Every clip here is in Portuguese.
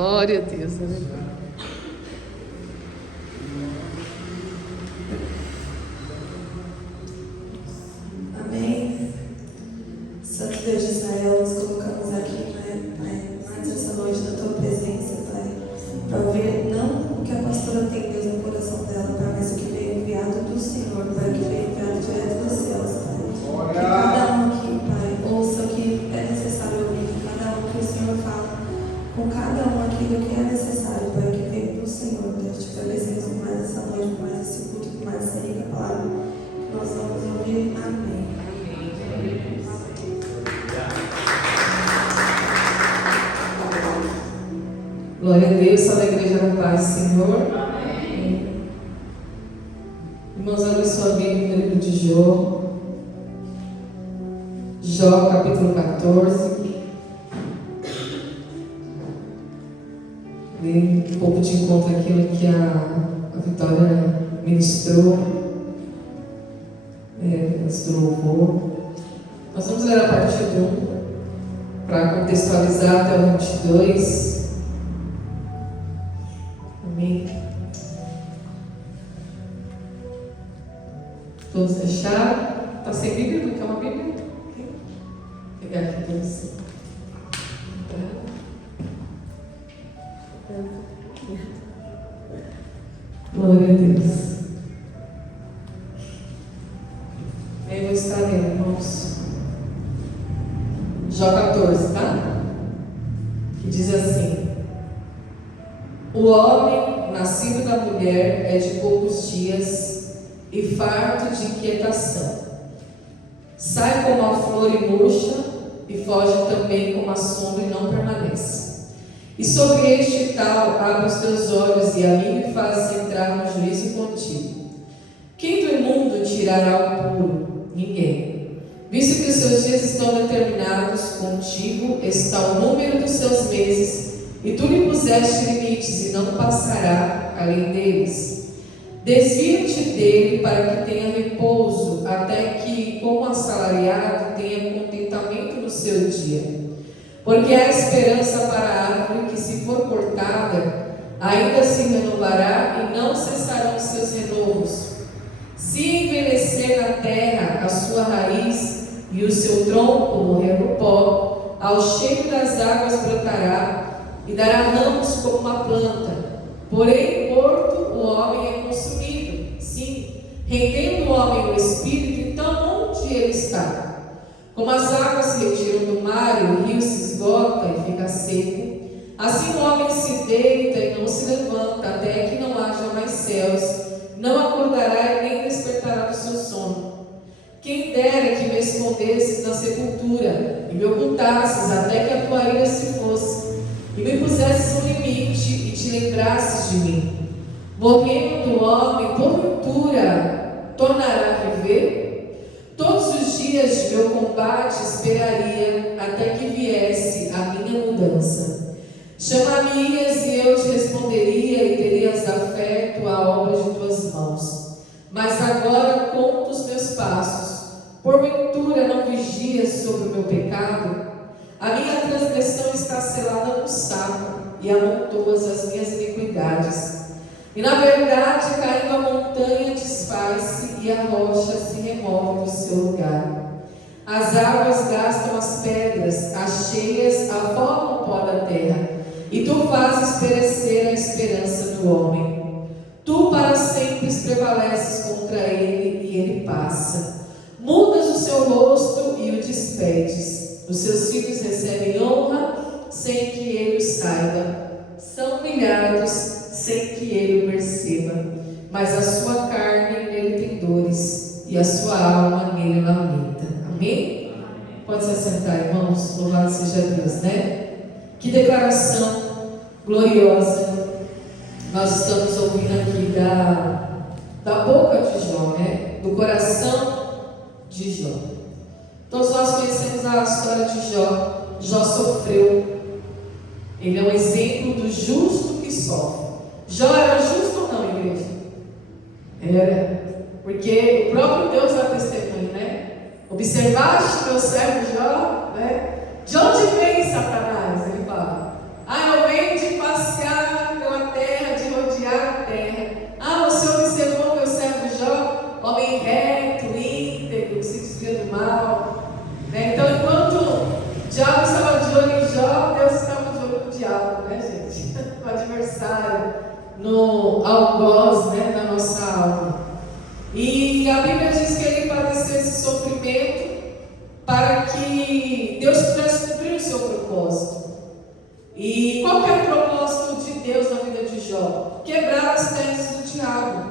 Glória a Deus. Amém. Santo Deus de Israel, nos colocamos aqui, Pai, mais essa noite na Tua presença, Pai, para ouvir não o que a pastora tem, Deus, no coração dela, Pai, mas o que veio enviado do Senhor, Pai, que veio enviado direto dos céus, Pai. Que cada um aqui, Pai, ouça o que é necessário ouvir, que cada um que o Senhor fala, com cada um aquilo que é necessário, Pai, que veio do Senhor, Deus. Te agradecemos por mais essa noite, por mais esse culto, por mais essa rica palavra que nós vamos ouvir. Amém. Glória a Deus, fala a igreja da paz, Senhor. Amém. Irmãos, abra sua Bíblia no livro de Jó. Jó, capítulo 14. Dê um pouco de conta daquilo que a Vitória ministrou, antes do louvor. Nós vamos ler a partir do 1, para contextualizar até o 22. Amém. Todos fecharam? Está sem Bíblia? Não quer uma Bíblia? Vou pegar aqui para você. Glória a Deus. Eu vou estar lendo, irmãos. Jó 14, tá? Que diz assim: o homem nascido da mulher é de poucos dias e farto de inquietação. Sai como a flor e murcha, e foge também como a sombra e não permanece. E sobre este tal abre os teus olhos e a mim me faz entrar no juízo contigo. Quem do imundo tirará o puro? Ninguém. Visto que os seus dias estão determinados, contigo está o número dos seus meses, e tu lhe puseste limites, e não passará além deles. Desvia-te dele para que tenha repouso, até que, como assalariado, tenha contentamento no seu dia. Porque há esperança para a árvore que, se for cortada, ainda se renovará e não cessarão os seus renovos. Se envelhecer na terra a sua raiz e o seu tronco morrer no pó, ao cheiro das águas brotará e dará ramos como uma planta. Porém, morto o homem é consumido. Sim, rendendo o homem o espírito, então onde ele está? Como as águas se retiram do mar e o rio se esgota e fica seco, assim o homem se deita e não se levanta, até que não haja mais céus, não acordará e nem despertará do seu sono. Quem dera que me escondesses na sepultura e me ocultasses até que a tua ira se fosse, e me pusesses um limite e te lembrasses de mim. Morrendo o homem, porventura, tornará a viver? Todos os dias de meu combate esperaria até que viesse a minha mudança. Chamar-me-ias e eu te responderia e terias afeto à obra de tuas mãos. Mas agora conta os meus passos. Porventura não vigias sobre o meu pecado? A minha transgressão está selada no saco e amontoas as minhas iniquidades. E na verdade, caindo a montanha desfaz-se e a rocha se remove do seu lugar. As águas gastam as pedras, as cheias afogam o pó da terra, e tu fazes perecer a esperança do homem. Tu para sempre prevaleces contra ele e ele passa. Mudas o seu rosto e o despedes. Os seus filhos recebem honra sem que ele o saiba. São humilhados sem que ele o perceba. Mas a sua carne nele tem dores e a sua alma nele lamenta. Amém? Pode se assentar, irmãos. Louvado seja Deus, né? Que declaração gloriosa nós estamos ouvindo aqui da boca de Jó, né? Do coração de Jó. Todos nós conhecemos a história de Jó. Jó sofreu. Ele é um exemplo do justo que sofre. Jó era justo ou não, igreja? Era. Porque o próprio Deus dá testemunho, né? Observaste meu servo Jó, né? De onde vem Satanás? Ele fala. Eu venho de no algoz, né, da nossa alma. E a Bíblia diz que ele padeceu esse sofrimento para que Deus pudesse cumprir o seu propósito. E qual que é o propósito de Deus na vida de Jó? Quebrar as teses do diabo.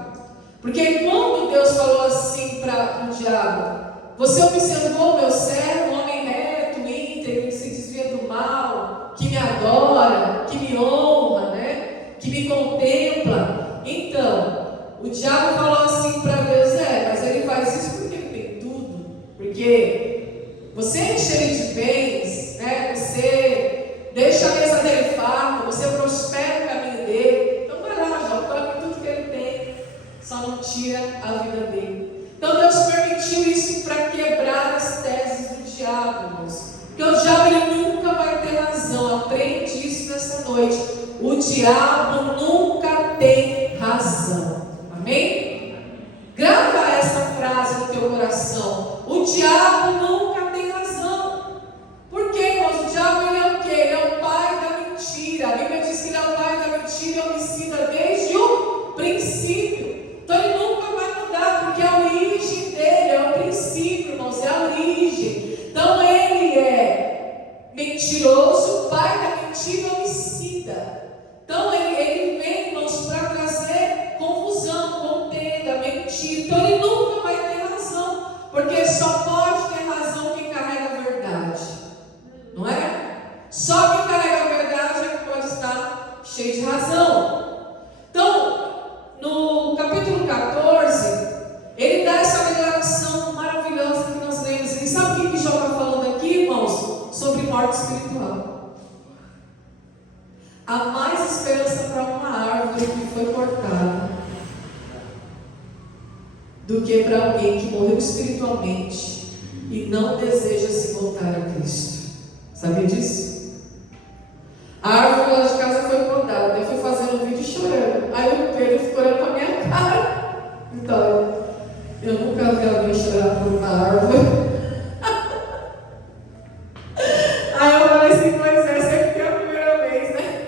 Porque quando Deus falou assim para o diabo: você observou meu servo, homem reto, íntegro, que se desvia do mal, que me adora, que me honra, né? Que me contempla. Então, o diabo falou assim para Deus: mas ele faz isso porque ele tem tudo. Porque você enche ele de bens, né? Você deixa a mesa dele farta, você prospera o caminho dele. Então vai lá, Jó, coloca tudo que ele tem, só não tira a vida dele. Então Deus permitiu isso para quebrar as teses do diabo, irmãos. Porque o diabo ele nunca vai ter razão. Aprende isso nessa noite. O diabo nunca tem razão. Amém? Grava essa frase no teu coração. O diabo nunca tem razão. Por quê, irmãos? O diabo ele é o quê? Ele é o pai da mentira. A Bíblia diz que ele é o pai da mentira e homicida desde o princípio. Então ele nunca vai mudar, porque a origem dele é o princípio, irmãos, é a origem. Então ele é mentiroso, pai da mentira e homicida. Então ele vem, irmãos, para trazer confusão, contenda, mentira. Então ele nunca vai ter razão, porque só pode ter razão quem carrega a verdade, não é? Só quem carrega a verdade é que pode estar cheio de razão. Então, no capítulo 14, ele dá essa declaração maravilhosa que nós lemos. E sabe o que Jó está falando aqui, irmãos? Sobre morte espiritual. Há mais esperança para uma árvore que foi cortada do que para alguém que morreu espiritualmente e não deseja se voltar a Cristo. Sabia disso? A árvore lá de casa foi podada. Eu fui fazendo um vídeo chorando. Aí o Pedro ficou olhando para a minha cara. Então, eu nunca vi alguém chorar por uma árvore. Aí eu falei assim: pois é, sempre é a primeira vez, né?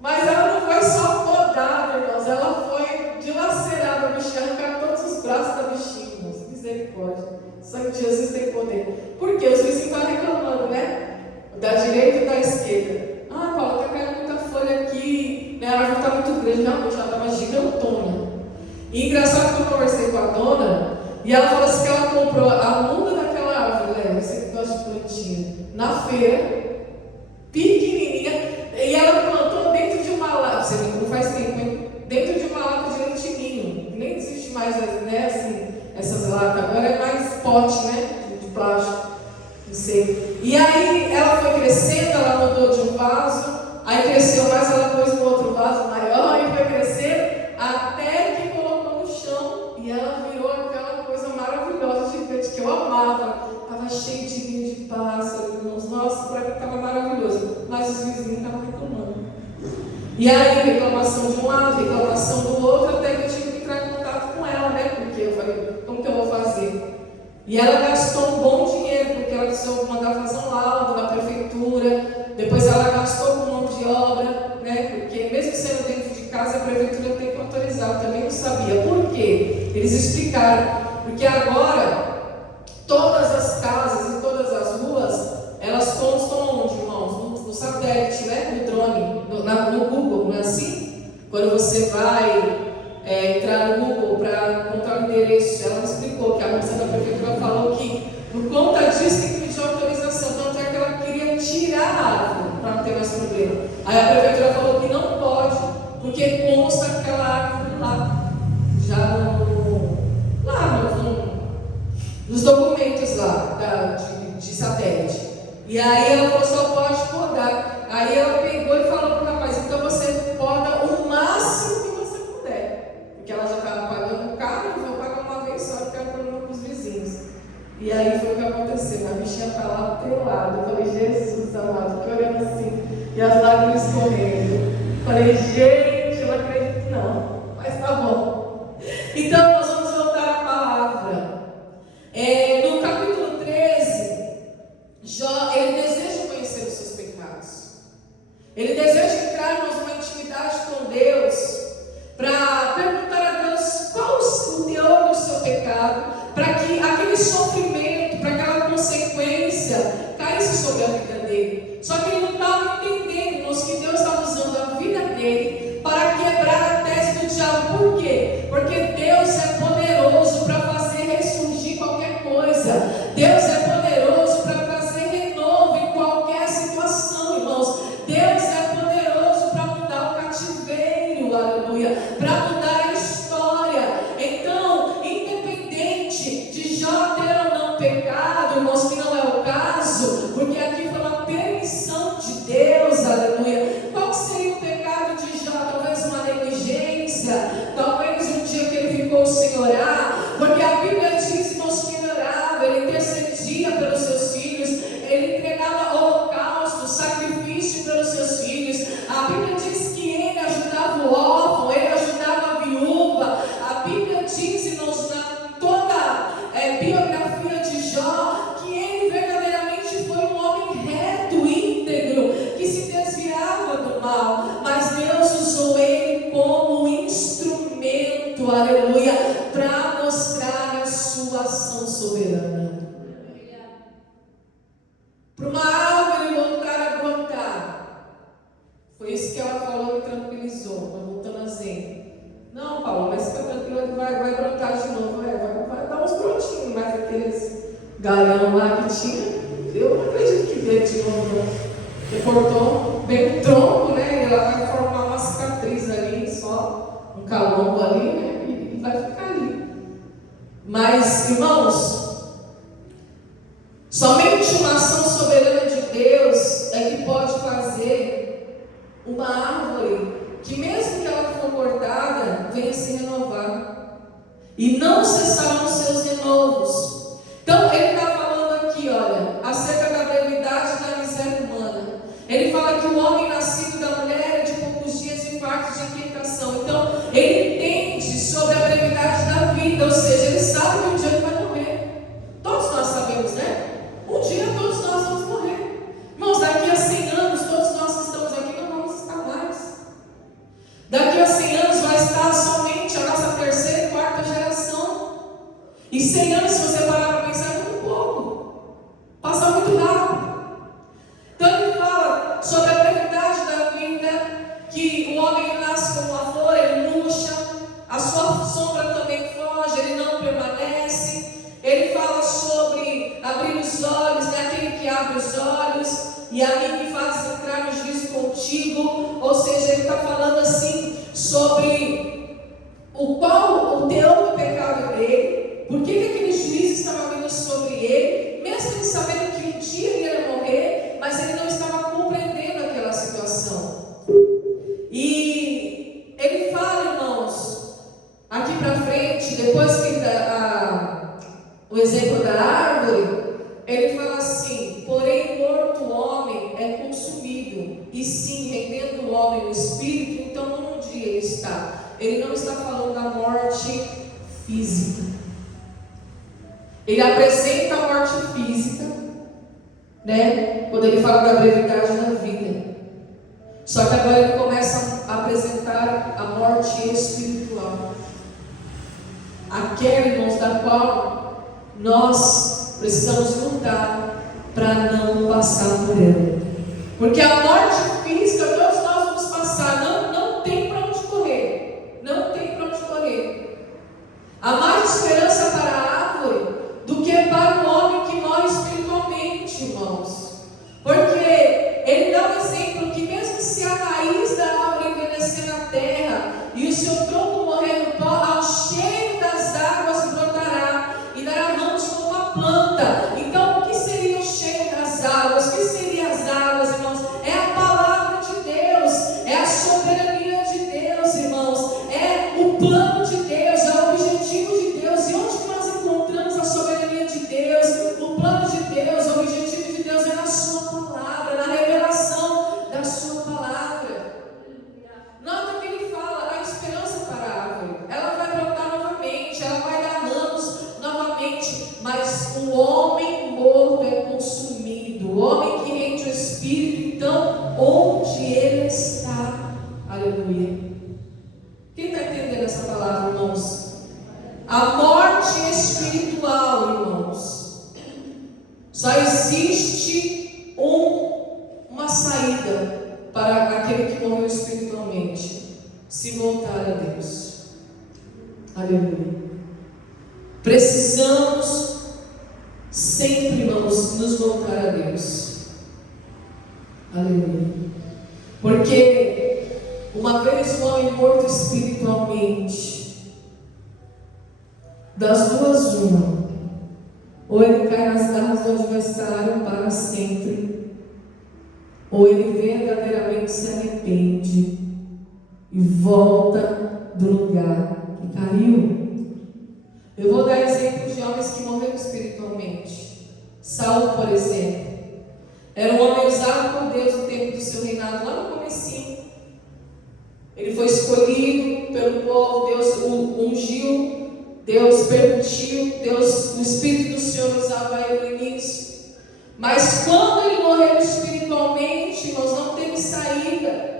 Mas ela não foi só podada, irmãos. Ela foi dilacerada. A bichinha arrancou todos os braços da bichinha, irmãos. Misericórdia. Só que Jesus tem poder. Por quê? Os vizinhos estão reclamando, né? Da direita e da esquerda. Ah, Paulo, está caindo muita folha aqui, né? A árvore está muito grande. Realmente, ela estava gigantona. E engraçado que eu conversei com a dona, e ela falou assim que ela comprou a muda daquela árvore, né? Você que gosta de plantinha, na feira, pequenininha, e ela plantou dentro de uma lata. Você vê como faz tempo, hein? Dentro de uma lata de leitinho. Nem existe mais, né? Assim, essas latas. Agora é mais pote, né? De plástico. Não sei. E aí ela foi crescendo, ela mudou de um vaso, aí cresceu mais, ela pôs no outro vaso maior e foi crescer até que colocou no chão e ela virou aquela coisa maravilhosa de verde que eu amava. Estava cheio de ninho de pássaro, irmãos. Nossa, para mim estava maravilhoso. Mas os vizinhos estavam reclamando. E aí, reclamação de um lado, reclamação do outro, até que eu tive que entrar em contato com ela, né? Porque eu falei: como que eu vou fazer? E ela gastou um bom dinheiro, porque ela precisou mandar fazer um laudo na prefeitura. Depois ela gastou com mão de obra, né? Porque mesmo sendo dentro de casa, a prefeitura tem que autorizar. Eu também não sabia. Por quê? Eles explicaram. Porque agora, todas as casas e todas as ruas, elas constam onde, irmãos? No satélite, né? No drone, no Google, não é assim? Quando você vai entrar no Google para encontrar o endereço, ela me explicou que a moça da prefeitura falou que por conta disso tem que pedir autorização, tanto é que ela queria tirar a árvore para não ter mais problema. Aí a prefeitura falou que não pode, porque consta aquela árvore lá, já nos documentos lá de satélite. E aí ela falou: só pode podar. Aí ela pegou e falou para o rapaz: então você poda o máximo que você puder. Porque ela já estava pagando caro, eu vou pagar uma vez só, porque era problema com os vizinhos. E aí foi o que aconteceu. A bichinha está lá pelada. Eu falei: Jesus amado, fiquei olhando assim, e as lágrimas correndo. Falei: gente, eu não acredito não. Mas tá bom. Então nós vamos voltar à palavra. No capítulo 13, Jó, ele deseja conhecer os seus pecados. Ele deseja entrar numa intimidade com Deus consequência caísse sobre a vida dele. Só que ele não estava entendendo, irmãos, que Deus estava usando a vida dele para quebrar a tese do diabo. Por quê? Porque Deus é poderoso para fazer ressurgir qualquer coisa. Deus é poderoso para trazer renovo em qualquer situação, irmãos. Deus é poderoso para mudar o cativeiro, aleluia, para mudar a história. Então, independente de Jó ter ou não pecado, irmãos, que não é o caso, porque aqui foi uma permissão de Deus, aleluia. Qual seria o pecado de Jó? Talvez uma negligência, talvez um dia que ele ficou sem orar, porque a Bíblia diz, irmãos, que ele orava, ele intercedia pelos seus filhos, ele entregava holocausto, sacrifício pelos seus filhos. A Bíblia diz que ele ajudava o órfão, ele ajudava a viúva. A Bíblia diz, irmãos, na toda biografia de Jó, que ele verdadeiramente foi um homem reto, íntegro, que se desviava do mal, mas Deus usou ele como instrumento, aleluia, para mostrar a sua ação soberana. Para uma árvore voltar a brotar. Foi isso que ela falou e tranquilizou, voltando a Zen. Não, Paulo, mas fica tranquilo, vai brotar de novo. Vai dar uns brotinhos, mas aqueles galhão lá que tinha, eu não acredito que veio de novo, não. Porque cortou bem o tronco, né? E ela vai formar uma cicatriz ali, só um calombo ali, né? E vai ficar ali. Mas, irmãos, somente uma ação soberana de Deus é que pode fazer uma árvore que, mesmo que ela for cortada, venha se renovar. E não cessarão seus renovos. Então, ele está falando aqui, olha, acerca da brevidade da miséria humana. Ele fala que o homem nascido da mulher é de poucos dias e farto de inquietação. Então, ele entende sobre a brevidade da vida, ou seja, ele sabe que um dia ele vai morrer. Todos nós sabemos, né? Um dia todos nós vamos morrer. Irmãos, daqui a 100 anos, todos nós que estamos aqui não vamos estar mais. Daqui a 100 anos vai estar somente a nossa terceira e quarta geração. E 100 anos, se você parar para pensar, é muito pouco. Passa muito rápido. Então ele fala sobre a brevidade da vida, que o homem nasce como uma flor, ele murcha, a sua sombra também foge, ele não permanece. Ele fala sobre abrir os olhos, né? Aquele que abre os olhos, e a mim me faz entrar no juízo contigo. Ou seja, ele está falando assim sobre o teor do pecado dele, por que aquele juízo estava vindo sobre ele, mesmo ele sabendo que um dia ele ia morrer, mas ele não estava compreendendo aquela situação. E ele fala, irmãos, aqui para frente, depois que ele dá o exemplo da árvore, ele fala assim: porém morto o homem é consumido, e sim, rendendo o homem no espírito, então num dia ele está. Ele não está falando da morte física. Ele apresenta a morte física, né? Quando ele fala da brevidade da vida. Só que agora ele começa a apresentar a morte espiritual. Aquela, irmãos, da qual nós precisamos lutar para não passar por ela. Porque a morte física todos nós vamos passar, não tem para onde correr. Não tem para onde correr. Há mais esperança para a árvore do que para o homem que morre espiritualmente, irmãos. Porque ele dá um exemplo que mesmo se a raiz da árvore envelhecer na terra e o seu tronco morrer no pó, ao cheiro das águas brotará e dará ramos como uma planta. Então, o que seria o cheiro das águas? O que seriam as águas, irmãos? É a palavra de Deus, é a soberania de Deus, irmãos, é o plano de Deus, é o objetivo de Deus. E onde que nós encontramos a soberania de Deus, o plano de Deus, o objetivo de Deus? É na sua palavra, na revelação da sua palavra. Nota que ele fala a esperança para a árvore. Ela vai brotar novamente, ela vai dar ramos novamente, mas o homem morto é consumido. O homem que rende o espírito, então, onde ele está? Aleluia. Quem está entendendo essa palavra, irmãos? A morte espiritual, irmãos. Só existe uma saída para aquele que morreu espiritualmente: se voltar a Deus. Aleluia. Precisamos sempre, irmãos, nos voltar a Deus. Aleluia. Porque uma vez o homem morto espiritualmente, das duas uma: ou ele cai nas garras do adversário para sempre, ou ele verdadeiramente se arrepende e volta do lugar que caiu. Eu vou dar exemplos de homens que morreram espiritualmente. Saul, por exemplo, era um homem usado por Deus no tempo do seu reinado, lá no comecinho. Ele foi escolhido pelo povo, Deus o ungiu, Deus permitiu, o Espírito do Senhor usava ele no início. Mas quando ele morreu espiritualmente, irmãos, não teve saída.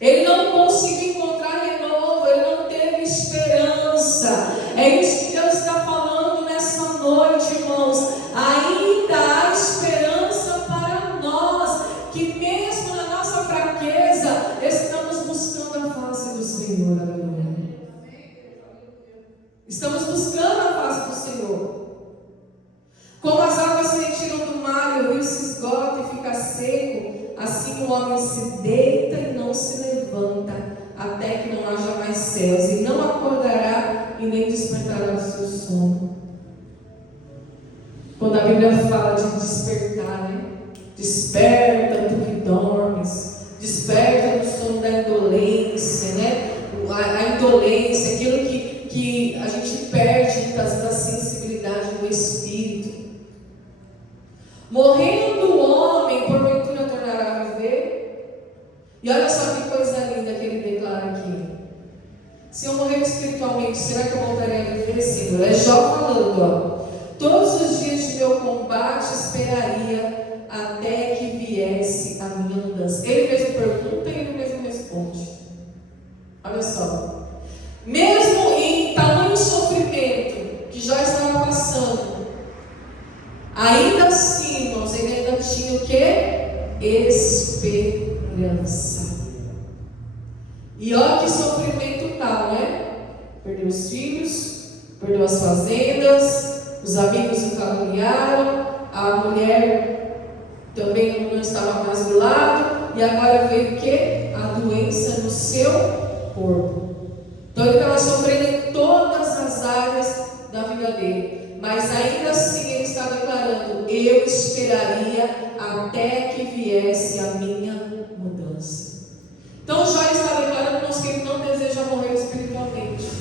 Ele não conseguiu encontrar renovo, ele não teve esperança. É isso que Deus está falando nessa noite, irmãos. Ainda há esperança para nós, que mesmo na nossa fraqueza, estamos buscando a face do Senhor. Aleluia. Estamos buscando a face do Senhor. Como as águas se retiram do mar e o rio se esgota e fica seco, assim o homem se deita e não se levanta, até que não haja mais céus, e não acordará e nem despertará do seu sono. Quando a Bíblia fala de despertar, né? Desperta tu que dormes, desperta do sono da indolência, né? A indolência, aquilo que a gente perde da sensibilidade do Espírito. Morrendo o homem, porventura tornará a viver. E olha só que coisa linda que ele declara aqui: se eu morrer espiritualmente, será que eu voltarei a viver? Senhor, é Jó falando, ó. Todos os dias de meu combate esperaria até que viesse a minha mudança. Ele mesmo pergunta e ele mesmo responde. Olha só. Mesmo em tamanho sofrimento que Jó estava passando, ainda assim, irmãos, ele ainda tinha o que? Esperança. E olha que sofrimento tal, né? Perdeu os filhos, perdeu as fazendas, os amigos o caluniaram, a mulher também não estava mais do lado, e agora veio o que? A doença no seu corpo. Então ele estava sofrendo em todas as áreas da vida dele, mas ainda assim ele está declarando: eu esperaria até que viesse a minha mudança. Então Jó está declarando, irmãos, que ele não deseja morrer espiritualmente.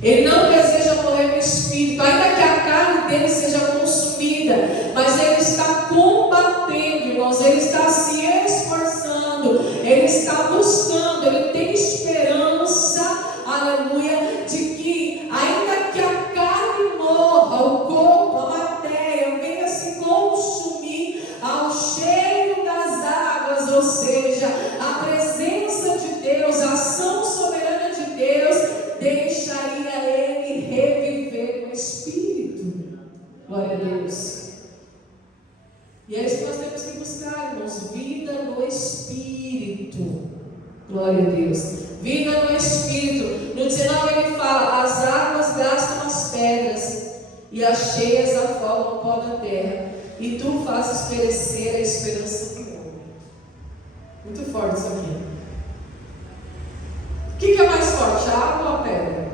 Ele não deseja morrer no espírito, ainda que a carne dele seja consumida, mas ele está combatendo, irmãos, ele está se esforçando, ele está buscando, ele tem esperança, aleluia, de que ainda que a carne morra, o corpo, a matéria venha se consumir ao cheiro das águas, ou seja, a presença de Deus, a ação soberana de Deus, deixaria ele reviver no Espírito. Glória a Deus. E é isso que nós temos que buscar, irmãos: vida no Espírito. Glória a Deus. Vida no Espírito. No 19 ele fala: as águas gastam as pedras, e as cheias afogam o pó da terra, e tu fazes perecer a esperança do homem. Muito forte isso aqui. O que é mais forte, a água ou a pedra?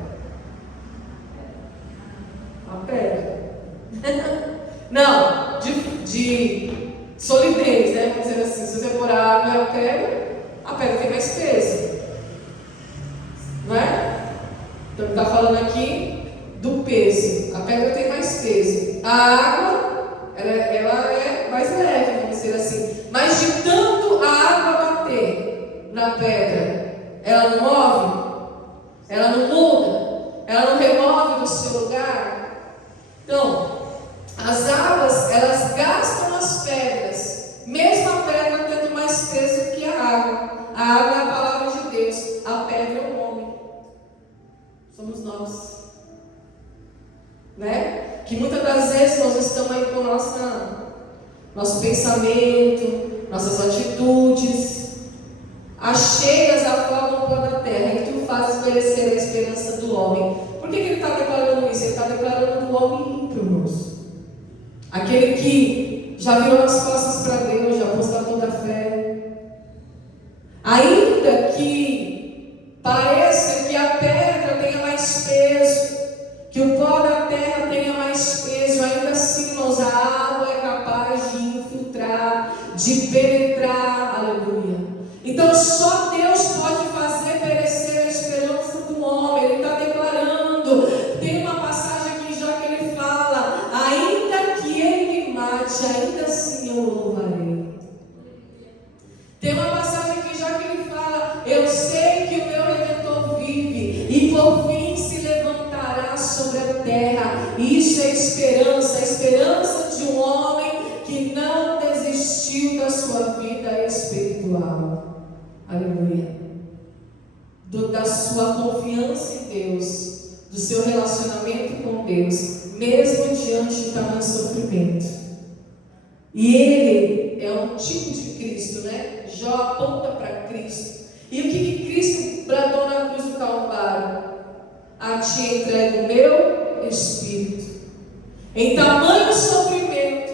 A pedra. Não, de solidez, né? Vamos dizer assim, se você pôr a água e a pedra tem mais peso. Não é? Então ele está falando aqui do peso. A pedra tem mais peso. A água, ela é mais leve, vamos dizer assim. Mas de tanto a água bater na pedra, ela não move, ela não muda, ela não remove do seu lugar. Então, as águas, elas gastam as pedras, mesmo a pedra tendo mais peso que a água. A água é a palavra de Deus, a pedra é o homem. Somos nós, né? Que muitas das vezes nós estamos com nosso pensamento, nossas atitudes, acheias a forma pó da terra, e tu fazes perecer a esperança do homem. Por que ele está declarando isso? Ele está declarando do homem ímpio, irmãos. Aquele que já virou as costas para Deus, já apostatou da fé. Ainda que pareça que a pedra tenha mais peso, que o pó da terra tenha mais peso, ainda assim, irmãos, a água é capaz de infiltrar, de penetrar, aleluia. Então só Deus pode fazer perecer a esperança do homem. Ele está declarando, tem uma passagem aqui em Jó que ele fala: ainda que ele me mate, ainda assim eu o louvarei. Tem uma passagem aqui já que ele fala: eu sei que o meu Redentor vive, e por fim se levantará sobre a terra. Isso é esperança, a esperança de um homem que não desistiu da sua vida espiritual. Aleluia. Da sua confiança em Deus, do seu relacionamento com Deus, mesmo diante de tamanho sofrimento. E ele é um tipo de Cristo, né? Jó aponta para Cristo. E o que Cristo bradou na cruz do Calvário? A ti entrego o meu espírito. Em tamanho sofrimento,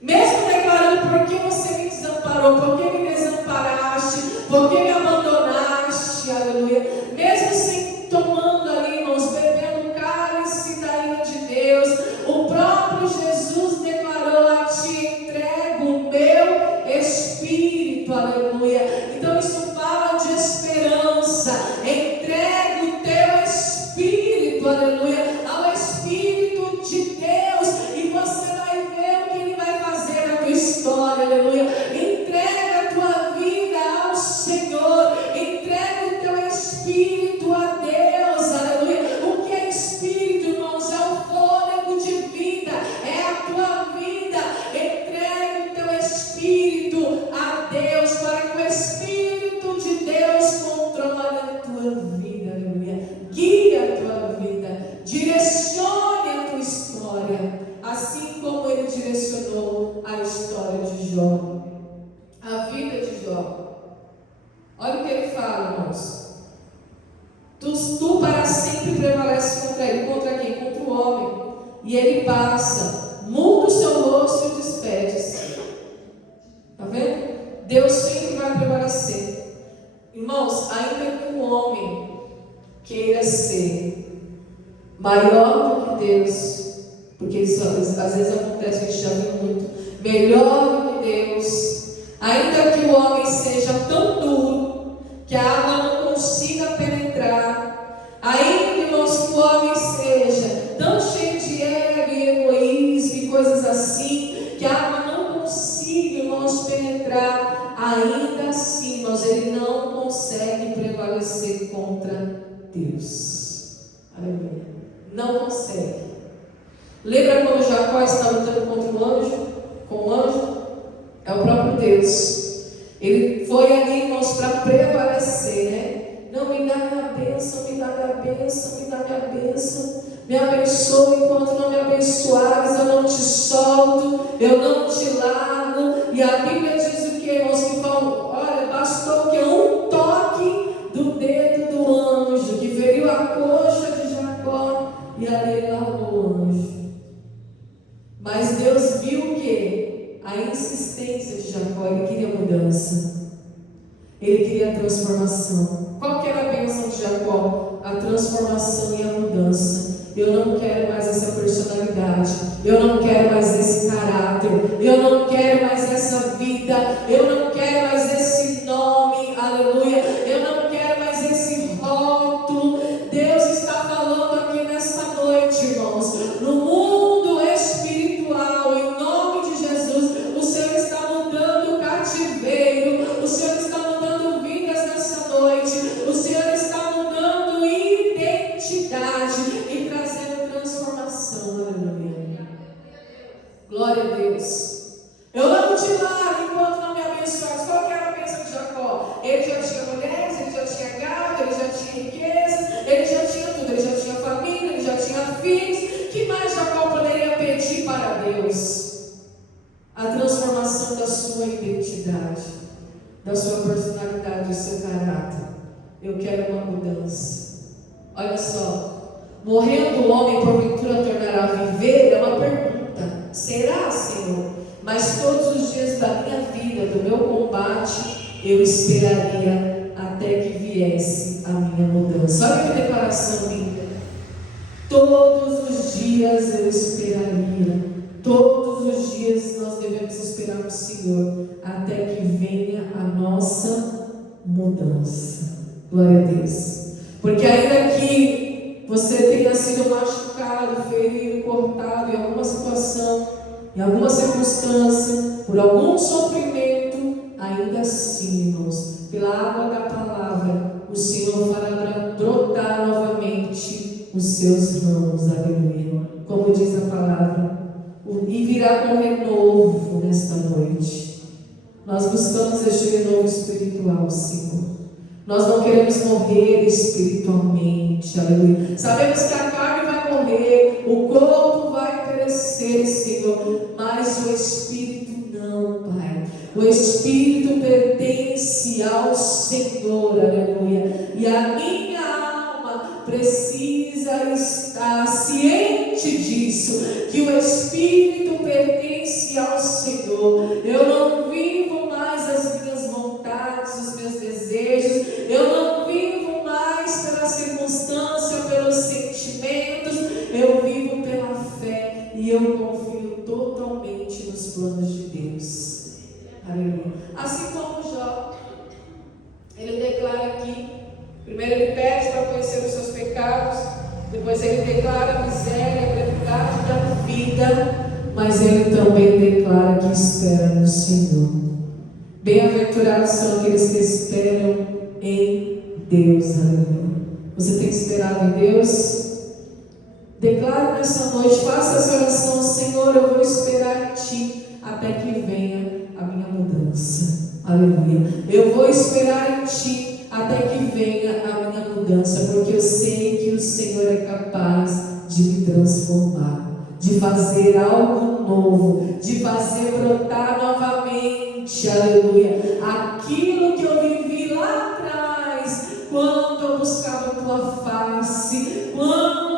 mesmo declarando: por que você me desamparou, por que me desamparaste, por que me abandonaste, aleluia. Mesmo assim, tomando ali, irmãos, bebendo o cálice da ira de Deus, o próprio Jesus declarou: a ti entrego o meu espírito, aleluia. Então isso fala de esperança. Entrega o teu espírito, aleluia, ao Espírito de Deus, e você vai ver o que Ele vai fazer na tua história, aleluia. Entrega a tua vida ao Senhor, entrega o teu espírito a Deus, aleluia. O que é espírito, irmãos? É o fôlego de vida, é a tua vida. Entrega o teu espírito a Deus, para que o Espírito de Deus controle a tua vida, aleluia. Guie a tua vida, direcione a tua história, assim como Ele direcionou a história de Jó, a vida de Jó. Olha o que ele fala, irmãos: tu para sempre prevaleces contra ele. Contra quem? Contra o homem. E ele passa, muda o seu rosto e o despedes. Está vendo? Deus sempre vai prevalecer. Irmãos, ainda que o homem queira ser maior do que Deus, porque isso às vezes acontece, a gente já viu muito, melhor do que Deus, ainda que o homem seja tão duro que a água não consiga penetrar, ainda, irmãos, que o homem seja tão cheio de ego e egoísmo e coisas assim, que a água não consiga, irmãos, penetrar, ainda assim, irmãos, ele não consegue prevalecer contra Deus. Aleluia. Não consegue. Lembra quando Jacó está lutando contra o anjo? Com o anjo? É o próprio Deus. Ele foi ali, irmãos, para prevalecer, né? Não, me dá minha bênção, me dá minha bênção, me dá minha bênção. Me abençoa, enquanto não me abençoares, eu não te solto, eu não te largo. E a Bíblia diz o que, irmãos? Que falam: olha, bastou que um toque do dedo do anjo, que feriu a coxa de Jacó, e ali ele largou o anjo. Mas Deus viu o que? A insistência de Jacó. Ele queria mudança, ele queria transformação. Qual que era a bênção de Jacó? A transformação e a mudança. Eu não quero mais essa personalidade, eu não quero mais esse caráter, eu não quero mais essa vida, eu não quero mais esse nome, aleluia, eu não quero mais esse rótulo. Deus está falando aqui nesta noite, irmãos, no mundo espiritual, em nome de Jesus, o Senhor está mudando o cativeiro, o Senhor está mudando vidas nessa noite, o Senhor está mudando identidade e trazendo transformação, aleluia. Glória a Deus. Eu não te largo enquanto não me abençoares. Qual que era a bênção de Jacó? Ele já tinha mulheres, ele já tinha gado, ele já tinha riquezas, ele já tinha tudo, ele já tinha família, ele já tinha filhos. Que mais Jacó poderia pedir para Deus a transformação da sua identidade, da sua personalidade, do seu caráter. Eu quero uma mudança. Olha só, morrendo o homem porventura tornará a viver? É uma pergunta. Será, Senhor? Mas todos os dias da minha vida, do meu combate, eu esperaria até que viesse a minha mudança. Olha que declaração linda. Todos os dias eu esperaria. Todos os dias nós devemos esperar no Senhor até que venha a nossa mudança. Glória a Deus. Porque ainda que você tenha sido machucado, ferido, cortado em alguma situação, em alguma circunstância, por algum sofrimento, ainda assim, irmãos, pela água da palavra, o Senhor fará brotar novamente os seus ramos, aleluia. Como diz a palavra, e virá com renovo nesta noite. Nós buscamos este renovo espiritual, Senhor. Nós não queremos morrer espiritualmente, aleluia. Sabemos que a carne vai morrer, o corpo vai perecer, Senhor, mas o Espírito não, Pai. O Espírito pertence ao Senhor, aleluia. E a minha alma precisa estar ciente disso, que o Espírito pertence ao Senhor. Eu não vivo mais as minhas vontades, os meus desejos. Eu não vivo mais pela circunstância, pelos sentimentos. Eu vivo pela fé e eu confio totalmente nos planos de Deus. Aleluia. Assim como Jó, ele declara aqui, primeiro ele pede para conhecer os seus pecados, depois ele declara a miséria, a brevidade da vida, mas ele também declara que espera no Senhor. Bem-aventurados são aqueles que esperam em Deus, aleluia. Você tem esperado em Deus? Declare nessa noite, faça essa oração: Senhor, eu vou esperar em Ti até que venha a minha mudança, aleluia. Eu vou esperar em Ti até que venha a minha mudança, porque eu sei que o Senhor é capaz de me transformar, de fazer algo novo, de fazer brotar novamente, aleluia, aquilo que eu vivi lá atrás, quando eu buscava a Tua face, quando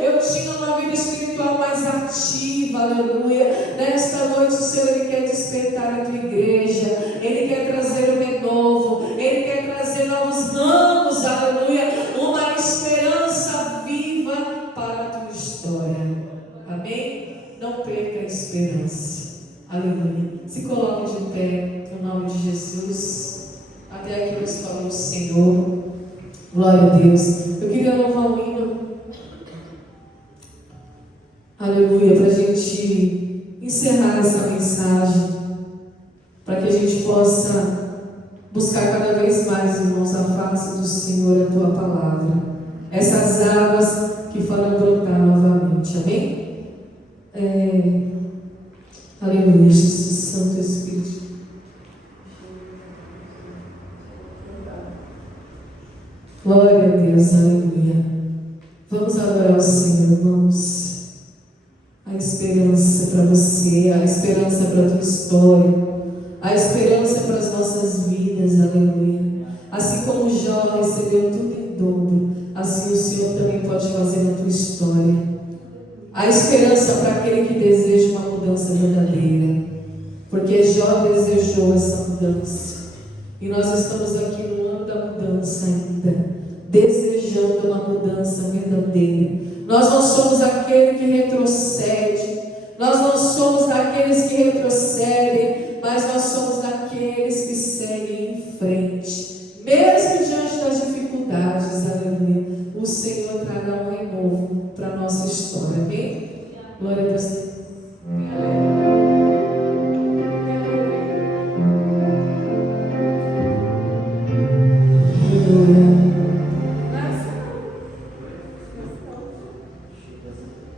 eu tinha uma vida espiritual mais ativa, aleluia. Nesta noite o Senhor, Ele quer despertar a Tua igreja, Ele quer trazer o renovo, Ele quer trazer novos ramos, aleluia, uma esperança viva para a Tua história, amém? Não perca a esperança, aleluia. Se coloque de pé, no nome de Jesus. Até aqui nos falou o Senhor, glória a Deus. Eu queria louvar um hino, aleluia, para a gente encerrar essa mensagem, para que a gente possa buscar cada vez mais, irmãos, a face do Senhor, a Tua palavra, essas águas que farão brotar novamente, amém? Aleluia, Jesus, Santo Espírito. Glória a Deus, aleluia. Vamos adorar o Senhor, irmãos. A esperança para você, a esperança para a tua história, a esperança para as nossas vidas, aleluia. Assim como Jó recebeu tudo em dobro, assim o Senhor também pode fazer na tua história. A esperança para aquele que deseja uma mudança verdadeira, porque Jó desejou essa mudança. E nós estamos aqui no ano da mudança ainda, desejando uma mudança verdadeira. Nós não somos aquele que retrocede, nós não somos daqueles que retrocedem, mas nós somos daqueles que seguem em frente. Mesmo diante das dificuldades, aleluia, o Senhor trará um renovo para a nossa história, amém? Glória a Deus.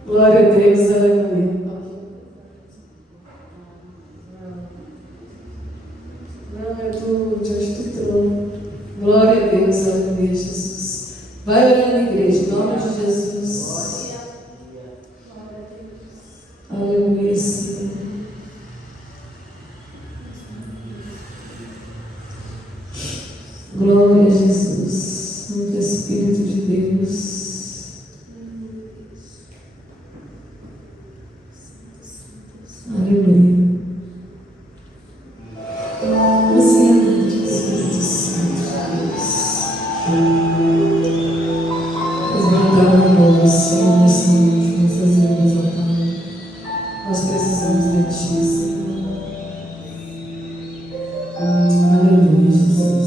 Glória a Deus, aleluia. Não, eu estou diante do trono. Glória a Deus, aleluia, Jesus. Vai orando, igreja, em nome de Jesus. Glória a Jesus. Santo Espírito de Deus. Aleluia. Você é nada, Espírito Santo de Deus. Nós levantamos, Senhor, nessa noite, nossas vidas, ó Pai. Nós precisamos de Ti, Senhor. Aleluia, Jesus.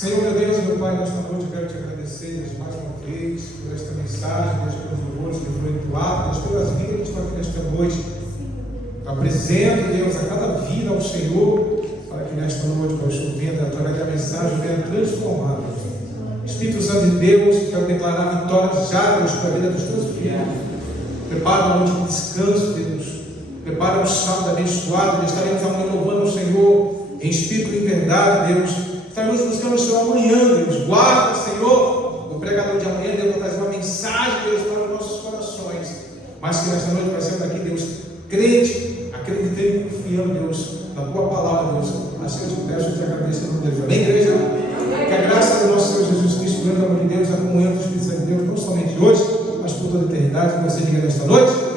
Senhor, meu Deus, meu Pai, nesta noite eu quero te agradecer mais uma vez por esta mensagem, Deus, pelos louvores que foram entoados, Deus, pelas vidas, pelas apresento, Deus, a cada vida ao Senhor, para que nesta noite, Pai, o Senhor venha, através da mensagem, venha transformar, Deus. Espírito Santo de Deus, quero declarar vitórias já, Deus, para a vida dos teus filhos. Prepara uma noite de descanso, Deus. Prepara um sábado abençoado, Deus. Estaremos amanhã louvando ao Senhor em espírito e em verdade, Deus. Estaremos buscando o Senhor amanhã, Deus. Guarda, Senhor, o pregador de amanhã, Deus, vai trazer uma mensagem, Deus, para os nossos corações. Mas que nesta noite vai ser daqui, Deus, crente, acreditando e confiando, Deus, na tua palavra, Deus. Assim eu te peço e te agradeço em nome de Deus. Amém, igreja? Que a graça do nosso Senhor Jesus Cristo, o grande amor de Deus, a comunhão do Espírito Santo de Deus, não somente hoje, mas por toda a eternidade, que você diga nesta noite.